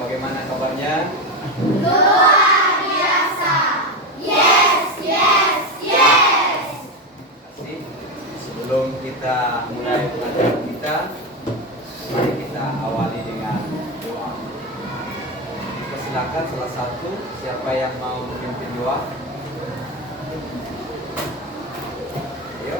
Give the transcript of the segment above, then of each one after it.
bagaimana kabarnya? Luar biasa. Yes, yes, yes. Kasih. Sebelum kita mulai pelajaran kita, mari kita awali dengan doa. Silakan salah satu siapa yang mau memimpin doa. Ayo.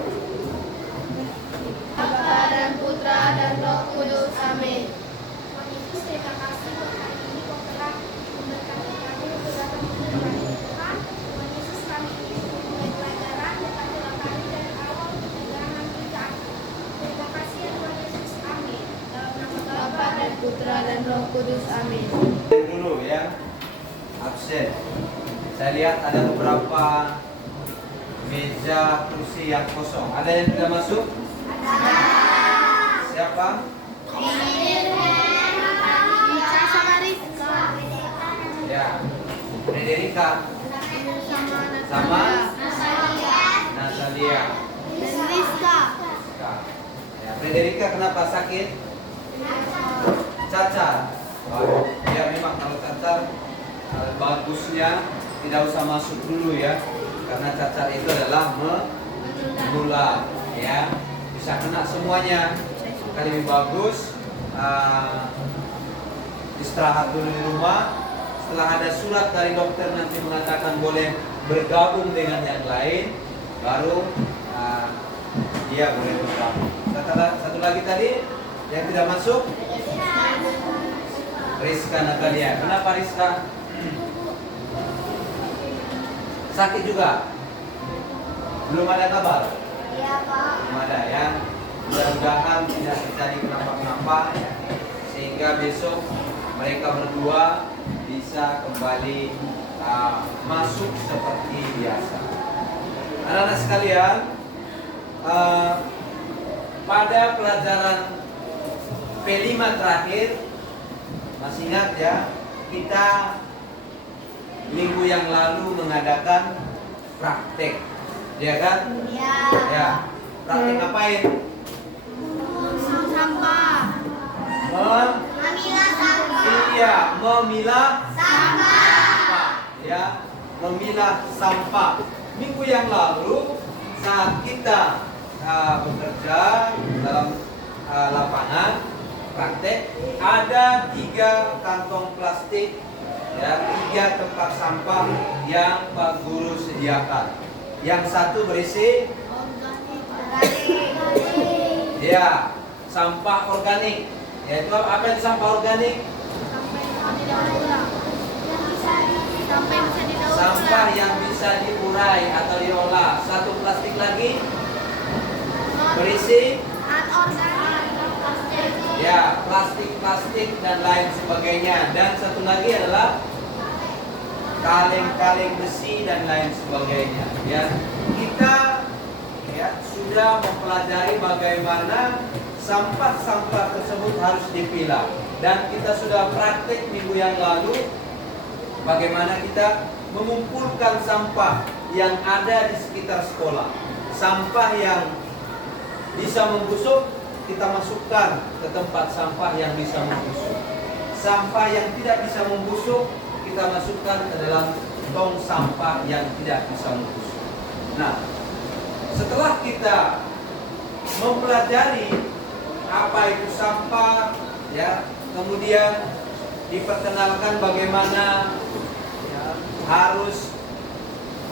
Bapa dan Putra dan Roh Kudus. Amin. Tuhan Yesus, terima kasih buat hari ini Kau telah memberkati kami untuk datang kepada Tuhan. Tuhan Yesus, kami ini mulai pelajaran dapat dilengkapi dari awal perjalanan kita. Terima kasih ya Tuhan Yesus. Amin. Dalam nama Bapa dan Putra dan Roh Kudus. Amin. Dulu ya, absen. Saya lihat ada beberapa meja kursi yang kosong. Ada yang tidak masuk? Ada. Siapa? Ya, Frederika sama Natalia. Ya, Frederika kenapa sakit? Cacar. Oh, ya memang kalau cacar bagusnya tidak usah masuk dulu ya, karena cacar itu adalah menular ya, bisa kena semuanya. Maka lebih bagus istirahat dulu di rumah. Setelah ada surat dari dokter nanti mengatakan boleh bergabung dengan yang lain, baru dia boleh bergabung. Satu lagi tadi yang tidak masuk, Rizka Natalia. Kenapa Rizka? Sakit juga? Belum ada kabar? Iya, Pak. Belum ada ya. Mudah-mudahan tidak terjadi kenapa-kenapa ya, sehingga besok mereka berdua bisa kembali masuk seperti biasa. Anak-anak sekalian, pada pelajaran P5 terakhir, masih ingat ya, kita minggu yang lalu mengadakan praktek, ya kan? Iya. Ya, praktek ngapain? Sampah. Memilah sampah. Iya, memilah Sampah. ya, memilah sampah. Minggu yang lalu saat kita bekerja dalam lapangan praktek, ada 3 kantong plastik ya, 3 tempat sampah yang Pak Guru sediakan. Yang satu berisi ya, sampah organik. Yaitu apa itu sampah organik? Sampah yang bisa diurai atau diolah. Satu plastik lagi berisi ya, plastik dan lain sebagainya. Dan satu lagi adalah kaleng-kaleng besi dan lain sebagainya. Ya, kita ya sudah mempelajari bagaimana sampah-sampah tersebut harus dipilah, dan kita sudah praktek minggu yang lalu bagaimana kita mengumpulkan sampah yang ada di sekitar sekolah. Sampah yang bisa membusuk kita masukkan ke tempat sampah yang bisa membusuk. Sampah yang tidak bisa membusuk kita masukkan ke dalam tong sampah yang tidak bisa membusuk. Nah, setelah kita mempelajari apa itu sampah ya, kemudian diperkenalkan bagaimana ya, harus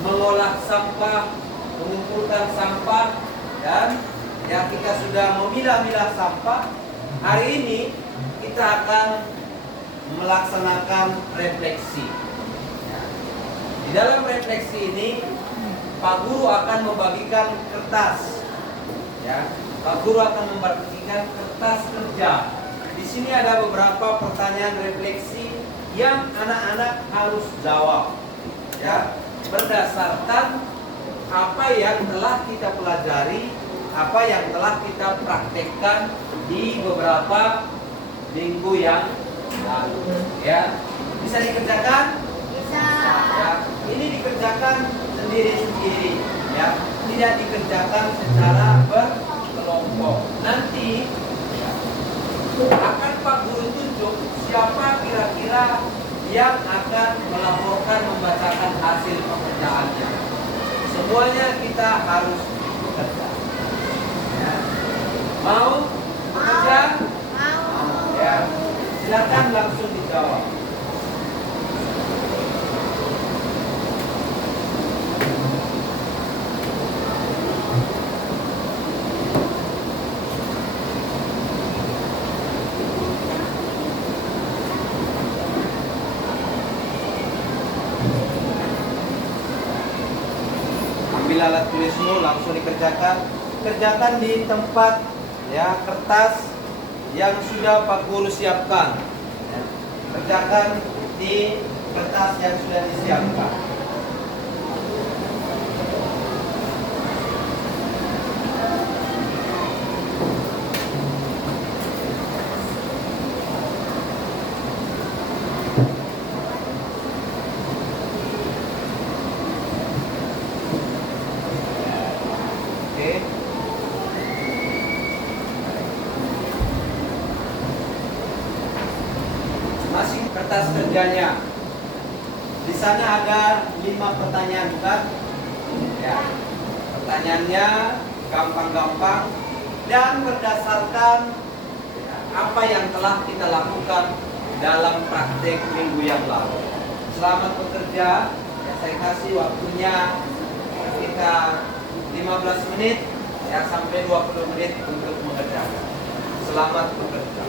mengolah sampah, mengumpulkan sampah, dan ya kita sudah memilah-milah sampah. Hari ini kita akan melaksanakan refleksi ya. Di dalam refleksi ini Pak Guru akan membagikan kertas ya. Pak Guru akan membagikan kertas kerja. Di sini ada beberapa pertanyaan refleksi yang anak-anak harus jawab ya, berdasarkan apa yang telah kita pelajari, apa yang telah kita praktekkan di beberapa minggu yang lalu ya. Bisa dikerjakan? Bisa. Ya, ini dikerjakan sendiri-sendiri ya, tidak dikerjakan secara berkelompok. Nanti ya, akan Pak Guru tunjuk siapa kira-kira kira-kira yang akan melaporkan, membacakan hasil pekerjaannya. Semuanya kita harus bekerja. Ya. Mau bekerja? Mau. Ya. Silakan langsung dijawab. Ambil alat tulismu, langsung dikerjakan. Kerjakan di tempat ya kertas yang sudah Pak Guru siapkan. Ya. Kerjakan di kertas yang sudah disiapkan. Oke. Masih kertas kerjanya. Di sana ada 5 pertanyaan, bukan? Ya. Pertanyaannya gampang-gampang dan berdasarkan apa yang telah kita lakukan dalam praktek minggu yang lalu. Selamat bekerja. Ya, saya kasih waktunya sekitar 15 menit ya sampai 20 menit untuk mengerjakan. Selamat bekerja.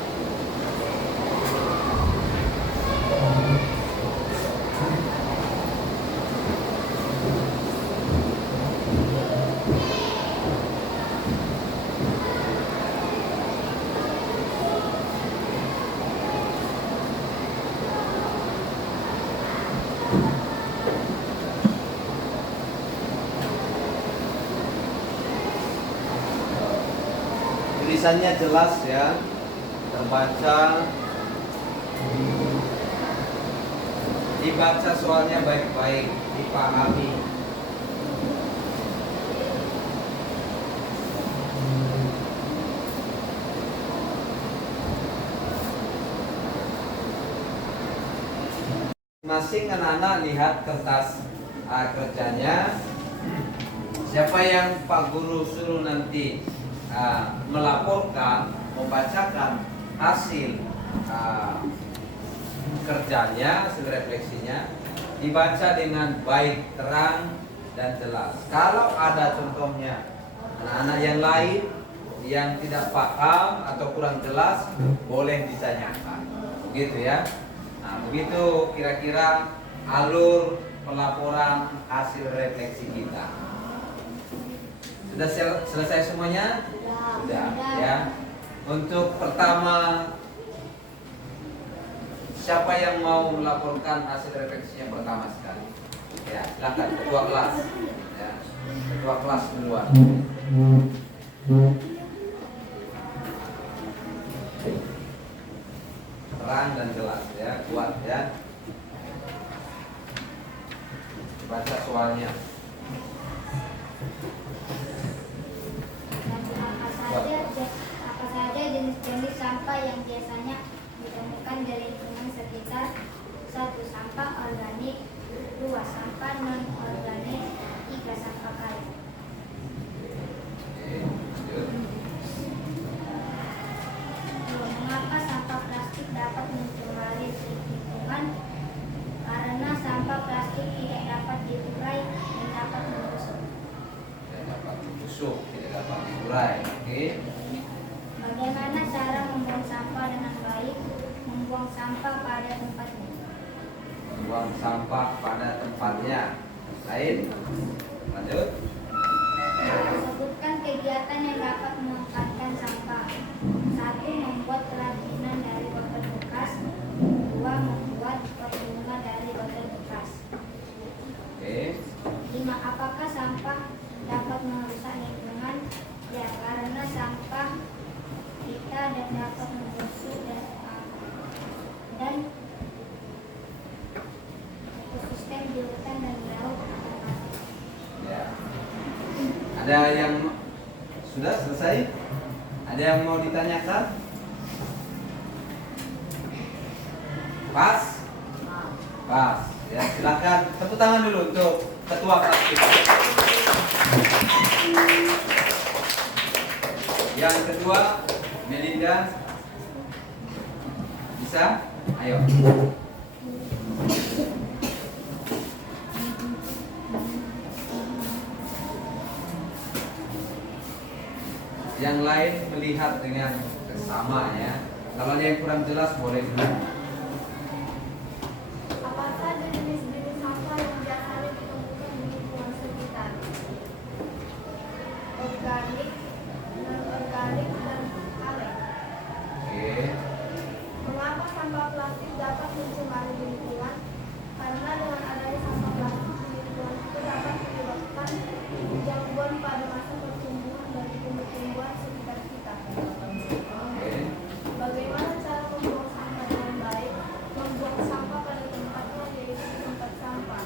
Tulisannya jelas ya, terbaca, dibaca soalnya baik-baik, dipahami. Masing anak-anak lihat kertas kerjanya. Siapa yang Pak Guru suruh nanti melaporkan, membacakan hasil kerjanya, hasil refleksinya, dibaca dengan baik, terang, dan jelas. Kalau ada contohnya anak-anak yang lain yang tidak paham atau kurang jelas, boleh ditanyakan. Begitu ya. Nah, begitu kira-kira alur pelaporan hasil refleksi kita. Sudah selesai semuanya? Sudah ya. Untuk pertama, siapa yang mau melaporkan hasil refleksi yang pertama sekali? Ya, silakan ketua kelas. Ya, ketua kelas duluan. Terang dan jelas ya, kuat ya. Baca soalnya. Apa saja jenis-jenis sampah yang biasanya ditemukan di lingkungan sekitar? 1. Sampah organik, 2. Sampah non-organik, 3. Sampah karet. Mengapa sampah plastik dapat mencemari lingkungan? Karena sampah plastik tidak dapat diurai dan dapat membusuk. Tidak dapat diurai. Oke. Bagaimana cara membuang sampah dengan baik? Membuang sampah pada tempatnya. Buang sampah pada tempatnya. Lain. Lanjut. Sebutkan kegiatan yang dapat memanfaatkan sampah. 1. Membuat kerajinan dari botol bekas. 2. Membuat pot bunga dari botol bekas. Oke. 5. Apakah sampah dapat merusak lingkungan? Ya, karena sampah kita dapat membusuk dan ekosistem di hutan dan laut akan mati. Ya. Ada yang sudah selesai? Ada yang mau ditanyakan? Pas? Pas. Ya, silakan tepuk tangan dulu untuk ketua plastik. Yang kedua, Melinda. Bisa? Ayo. Yang lain melihat dengan sama ya. Kalau ada yang kurang jelas boleh dulu. Apa saja jenis-jenis sampah yang biasanya ditemukan di lingkungan sekitar? Organik, non-organik, dan kaleng. Oke. Mengapa sampah plastik dapat mencemari lingkungan? Karena dengan adanya sampah plastik di lingkungan itu dapat menyebabkan gangguan pada masa pertumbuhan dari tumbuh-tumbuhan sekitar kita. Oke. Bagaimana cara membuang sampah dengan baik? Membuang sampah pada tempatnya, yaitu di tempat sampah.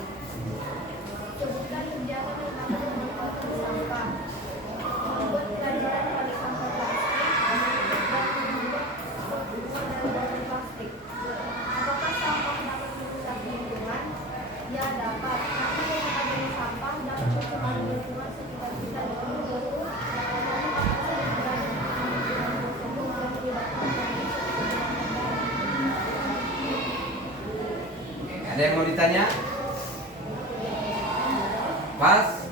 Sebutkan kegiatan yang dapat memanfaatkan sampah. Membuat pelajaran pada sampah plastik dan membuat dan botol plastik. Apakah sampah dapat merusak lingkungan? Ya, dapat. Tapi dengan adanya sampah dapat mencemari lingkungan sekitar kita dengan membuat Ada yang mau ditanya? Pas?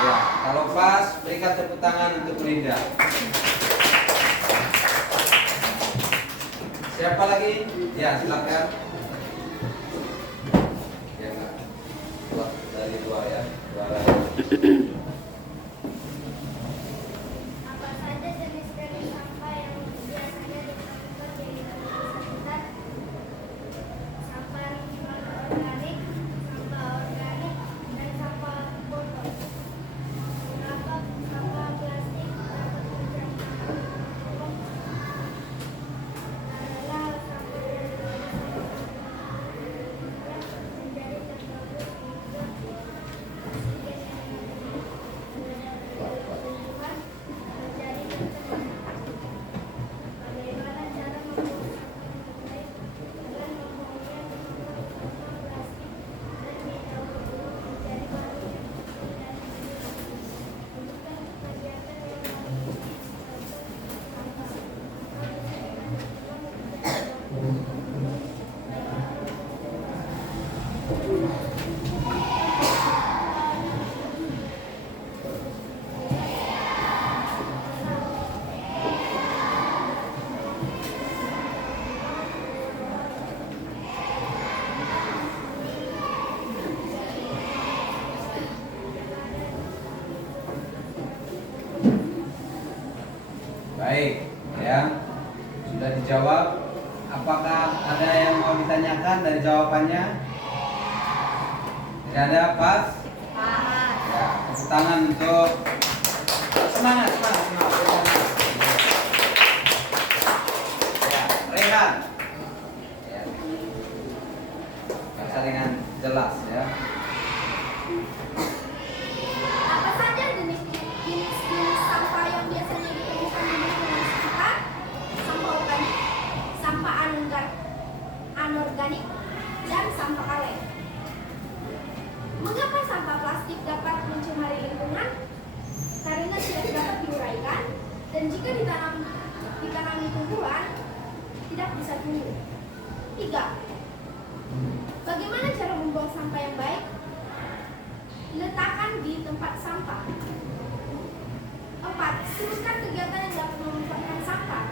Ya, kalau pas berikan tepuk tangan untuk Linda. Siapa lagi? Ya, silakan. Ya, Kak. Dari dua ya. Dua lagi. apa saja jenis-jenis sampah yang biasanya ditemukan di lingkungan sekitar? Sampah non-organik, sampah organik, dan sampah botol. Mengapa sampah plastik dapat mencemari lingkungan? Adalah sampah dari menjadi terbagus bagaimana cara membuang sampah dengan baik dengan membuangnya ke tempat sampah plastik dan didaur ulang menjadi baru yang bersih dan bukan kegiatan yang Baik, ya. Sudah dijawab. Apakah ada yang mau ditanyakan dari jawabannya? Tidak ada, pas? Ya, tepuk tangan untuk semangat, semangat, semangat. Ya, Rehan. Ya. Bisa dengan jelas ya. apa saja jenis sampah yang biasanya ditemukan di lingkungan sekitar? Sampah organik, sampah anorganik, dan sampah kaleng. Mengapa sampah plastik dapat mencemari lingkungan? Karena tidak dapat diuraikan dan jika ditanami tumbuhan tidak bisa tumbuh. 3. Bagaimana cara membuang sampah yang baik? Letakkan di tempat sampah. 4. Sebutkan kegiatan yang dapat memanfaatkan sampah.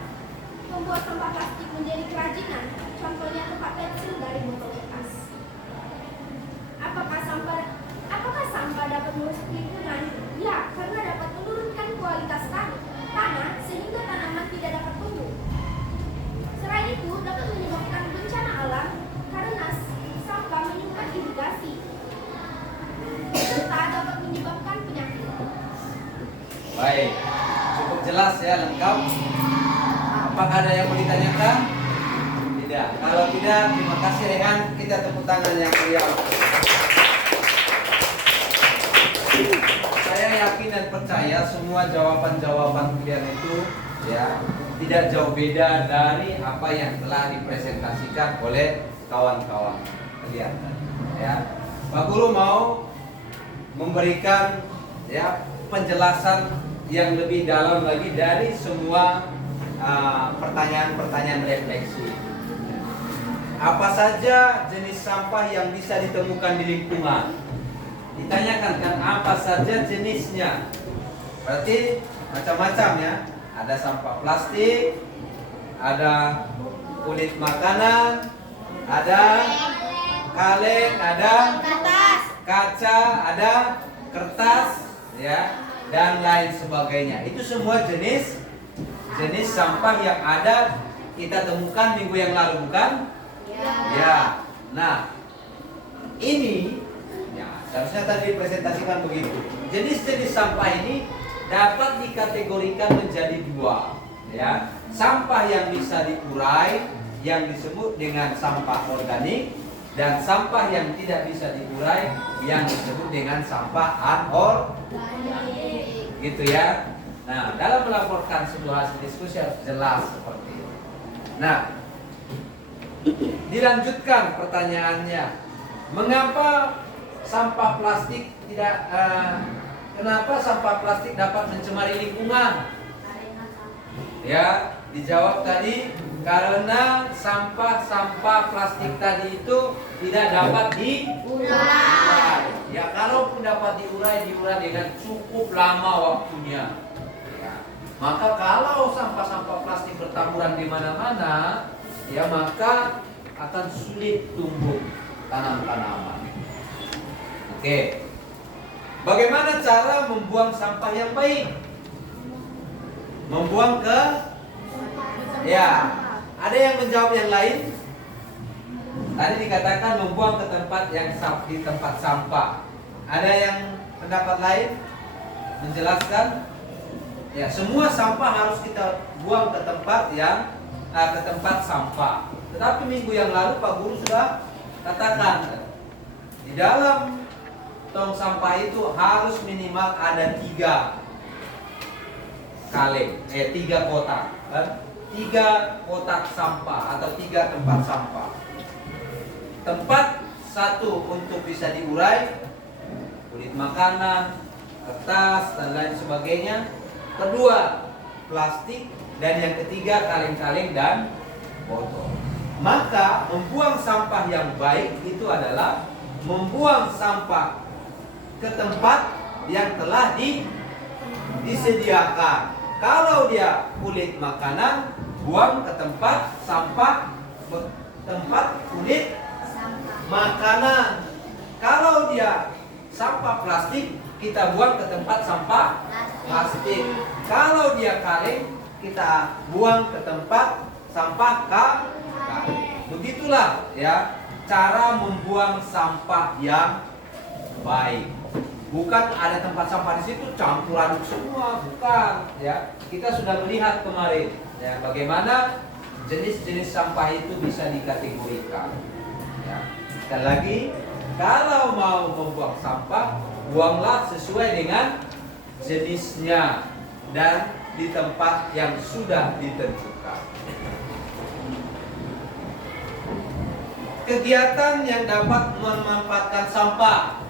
Membuat sampah plastik menjadi kerajinan, contohnya tempat pensil dari botol bekas. Apakah sampah dapat merusak lingkungan? Ya, karena dapat menurunkan kualitas tanah sehingga tanaman tidak dapat tumbuh. Selain itu, dapat menyebabkan bencana alam karena sampah menyumbat irigasi serta dapat menyebabkan penyakit. Baik, cukup jelas ya, lengkap. Apakah ada yang mau ditanyakan? Tidak. Kalau tidak, terima kasih Rehan. Kita tepuk tangan yang meriah. Saya yakin dan percaya semua jawaban-jawaban kalian itu ya tidak jauh beda dari apa yang telah dipresentasikan oleh kawan-kawan. Kelihatan ya. Pak Guru mau memberikan ya penjelasan yang lebih dalam lagi dari semua pertanyaan-pertanyaan refleksi. Apa saja jenis sampah yang bisa ditemukan di lingkungan? Ditanyakan kan apa saja jenisnya. Berarti macam-macam ya. Ada sampah plastik, ada kulit makanan, ada kaleng, ada kaca, ada kertas, ya, dan lain sebagainya. Itu semua jenis sampah yang ada kita temukan minggu yang lalu, bukan? Ya. Nah, ini ya, seharusnya tadi dipresentasikan begitu. Jenis-jenis sampah ini dapat dikategorikan menjadi dua, ya. Sampah yang bisa diurai yang disebut dengan sampah organik, dan sampah yang tidak bisa diurai yang disebut dengan sampah anorganik. Gitu ya. Nah, dalam melaporkan sebuah hasil diskusi harus jelas seperti itu. Nah, dilanjutkan pertanyaannya, mengapa sampah plastik tidak kenapa sampah plastik dapat mencemari lingkungan? Ya, dijawab tadi karena sampah-sampah plastik tadi itu tidak dapat diurai. Ya, kalaupun dapat diurai dengan cukup lama waktunya. Ya. Maka kalau sampah-sampah plastik bertaburan di mana-mana, ya maka akan sulit tumbuh tanam-tanaman. Oke. Bagaimana cara membuang sampah yang baik? Membuang ke ada yang menjawab yang lain. Tadi dikatakan membuang ke tempat yang di tempat sampah. Ada yang pendapat lain menjelaskan? Ya, semua sampah harus kita buang ke tempat ke tempat sampah. Tetapi minggu yang lalu Pak Guru sudah katakan di dalam tong sampah itu harus minimal ada 3 kaleng, 3 kotak, kan? 3 kotak sampah atau 3 tempat sampah. Tempat satu untuk bisa diurai, kulit makanan, kertas dan lain sebagainya. Kedua, plastik, dan yang ketiga kaleng-kaleng dan botol. Maka membuang sampah yang baik itu adalah membuang sampah ke tempat yang telah disediakan. Kalau dia kulit makanan, buang ke tempat sampah tempat kulit makanan. Kalau dia sampah plastik, kita buang ke tempat sampah plastik. Kalau dia kaleng, kita buang ke tempat sampah kaleng. Begitulah ya cara membuang sampah yang baik. Bukan ada tempat sampah di situ campur aduk semua, bukan ya. Kita sudah melihat kemarin ya bagaimana jenis-jenis sampah itu bisa dikategorikan. Ya. Sekali lagi, kalau mau membuang sampah, buanglah sesuai dengan jenisnya dan di tempat yang sudah ditentukan. Kegiatan yang dapat memanfaatkan sampah.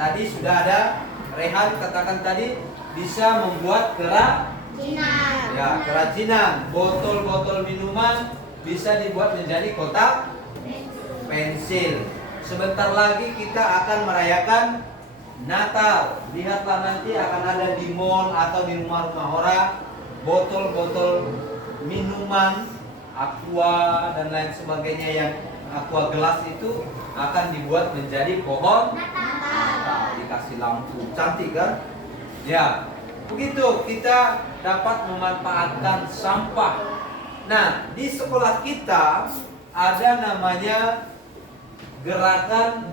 Tadi sudah ada Rehan katakan tadi bisa membuat kerajinan. Ya, kerajinan. Botol-botol minuman bisa dibuat menjadi kotak pensil. Sebentar lagi kita akan merayakan Natal. Lihatlah nanti akan ada di mall atau di rumah-rumah orang botol-botol minuman, aqua dan lain sebagainya yang aqua gelas itu akan dibuat menjadi pohon Natal. Dikasih lampu, cantik kan? Ya, begitu kita dapat memanfaatkan sampah. Nah, di sekolah kita ada namanya gerakan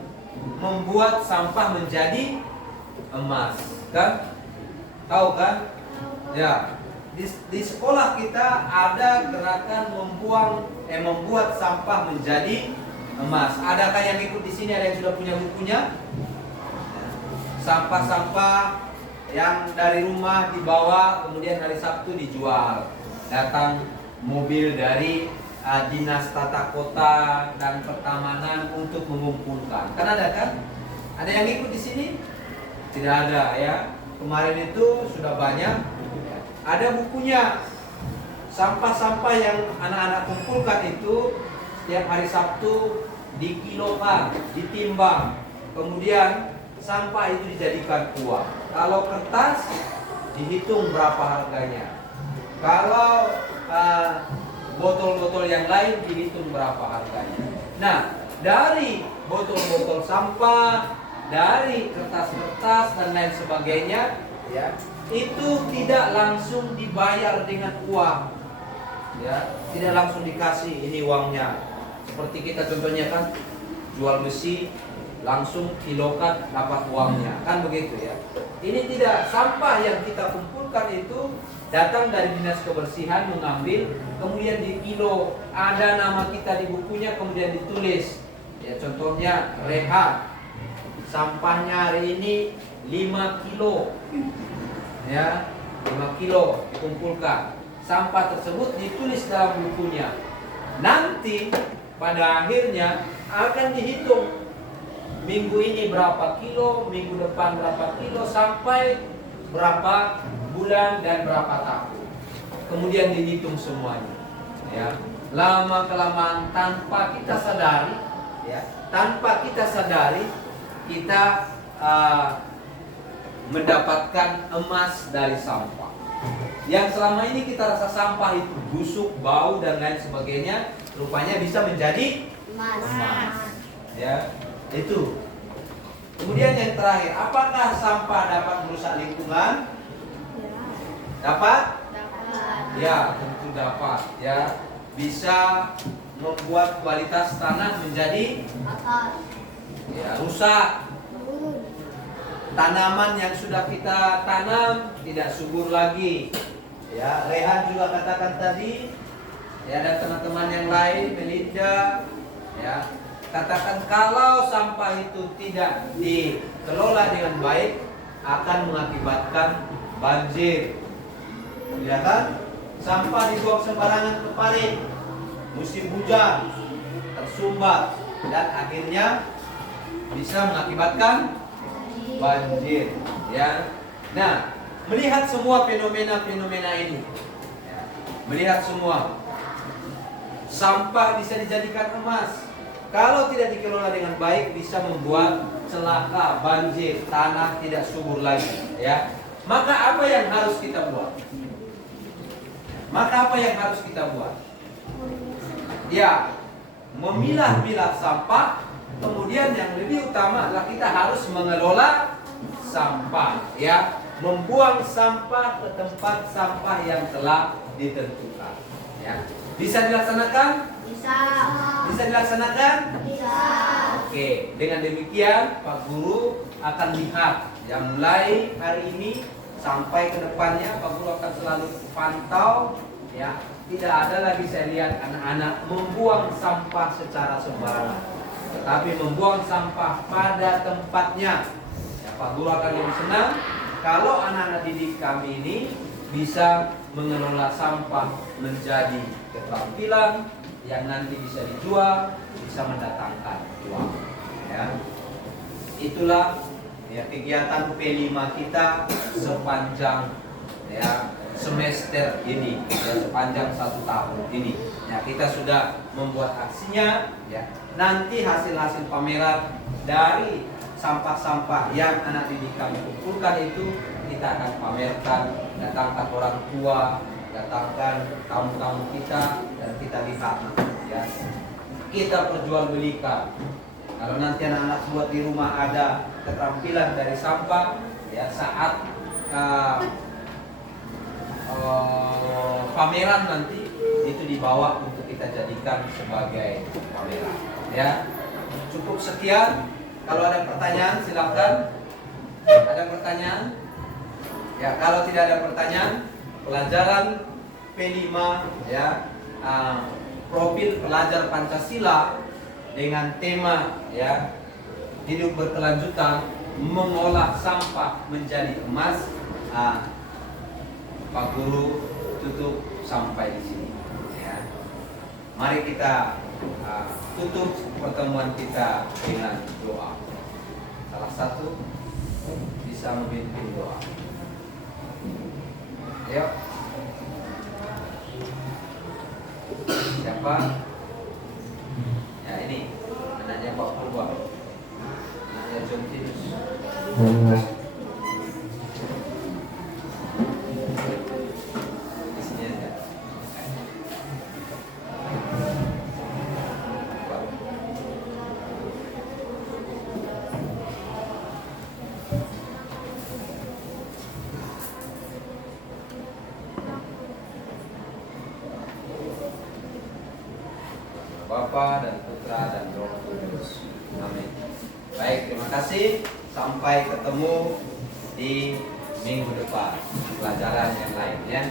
membuat sampah menjadi emas, kan? Tahu kan? Ya, di sekolah kita ada gerakan membuat sampah menjadi emas. Adakah yang ikut di sini? Ada yang sudah punya bukunya? Sampah-sampah yang dari rumah dibawa, kemudian hari Sabtu dijual. Datang mobil dari Dinas Tata Kota dan Pertamanan untuk mengumpulkan. Kan ada kan? Ada yang ikut di sini? Tidak ada ya. Kemarin itu sudah banyak. Ada bukunya. Sampah-sampah yang anak-anak kumpulkan itu setiap hari Sabtu dikilokan, ditimbang. Kemudian sampah itu dijadikan uang. Kalau kertas dihitung berapa harganya. Kalau botol-botol yang lain dihitung berapa harganya. Nah, dari botol-botol sampah, dari kertas-kertas dan lain sebagainya, ya, itu tidak langsung dibayar dengan uang, ya, tidak langsung dikasih ini uangnya. Seperti kita contohnya kan jual besi, langsung kilokan dapat uangnya, kan begitu ya. Ini tidak, sampah yang kita kumpulkan itu datang dari Dinas Kebersihan mengambil, kemudian di kilo, ada nama kita di bukunya, kemudian ditulis. Ya, contohnya Rehan, sampahnya hari ini 5 kilo. Ya, 5 kilo dikumpulkan. Sampah tersebut ditulis dalam bukunya. Nanti pada akhirnya akan dihitung. Minggu ini berapa kilo, minggu depan berapa kilo, sampai berapa bulan dan berapa tahun. Kemudian dihitung semuanya. Ya, lama kelamaan tanpa kita sadari, ya, tanpa kita sadari kita mendapatkan emas dari sampah. Yang selama ini kita rasa sampah itu busuk, bau dan lain sebagainya, rupanya bisa menjadi emas. Ya, itu. Kemudian yang terakhir, apakah sampah dapat merusak lingkungan? Dapat? Ya, tentu dapat. Ya, bisa membuat kualitas tanah menjadi ya, rusak. Tanaman yang sudah kita tanam tidak subur lagi. Ya, Rehan juga katakan tadi, ya, dan teman-teman yang lain, Melinda, ya, katakan kalau sampah itu tidak dikelola dengan baik akan mengakibatkan banjir. Ya kan? Sampah dibuang sembarangan ke parit, musim hujan tersumbat dan akhirnya bisa mengakibatkan banjir. Ya. Nah, melihat semua fenomena-fenomena ini, ya, melihat semua sampah bisa dijadikan emas. Kalau tidak dikelola dengan baik bisa membuat celaka, banjir, tanah tidak subur lagi, ya. Maka apa yang harus kita buat? Maka apa yang harus kita buat? Ya, memilah-milah sampah. Kemudian yang lebih utama adalah kita harus mengelola sampah, ya. Membuang sampah ke tempat sampah yang telah ditentukan, ya. Bisa dilaksanakan? Bisa dilaksanakan? Bisa. Oke, dengan demikian Pak Guru akan lihat yang mulai hari ini sampai ke depannya Pak Guru akan selalu pantau, ya. Tidak ada lagi saya lihat anak-anak membuang sampah secara sembarangan, tetapi membuang sampah pada tempatnya. Ya, Pak Guru akan lebih senang kalau anak-anak didik kami ini bisa mengelola sampah menjadi keterampilan yang nanti bisa dijual, bisa mendatangkan uang. Ya. Itulah, ya, kegiatan P5 kita sepanjang, ya, semester ini, ya, sepanjang 1 tahun ini. Ya, kita sudah membuat aksinya, ya. Nanti hasil-hasil pameran dari sampah-sampah yang anak didik kami kumpulkan itu kita akan pamerkan, datangkan orang tua, datangkan tamu-tamu kita, dan kita lihat, ya. Kita perjualbelikan. Kalau nanti anak-anak buat di rumah ada keterampilan dari sampah, ya, saat pameran nanti itu dibawa untuk kita jadikan sebagai pameran, ya. Cukup sekian. Kalau ada pertanyaan silakan. Ada pertanyaan? Ya, kalau tidak ada pertanyaan, pelajaran P5, ya, profil pelajar Pancasila dengan tema, ya, hidup berkelanjutan, mengolah sampah menjadi emas. Pak Guru tutup sampai di sini. Mari kita tutup pertemuan kita dengan doa. Salah satu bisa memimpin doa. Ayo. Siapa? Ya ini anaknya Pak Purba, anaknya John Tinus. Di sini aja. Bapa dan Putra dan Roh Kudus. Amin. Baik, terima kasih. Sampai ketemu di minggu depan pelajaran yang lain ya.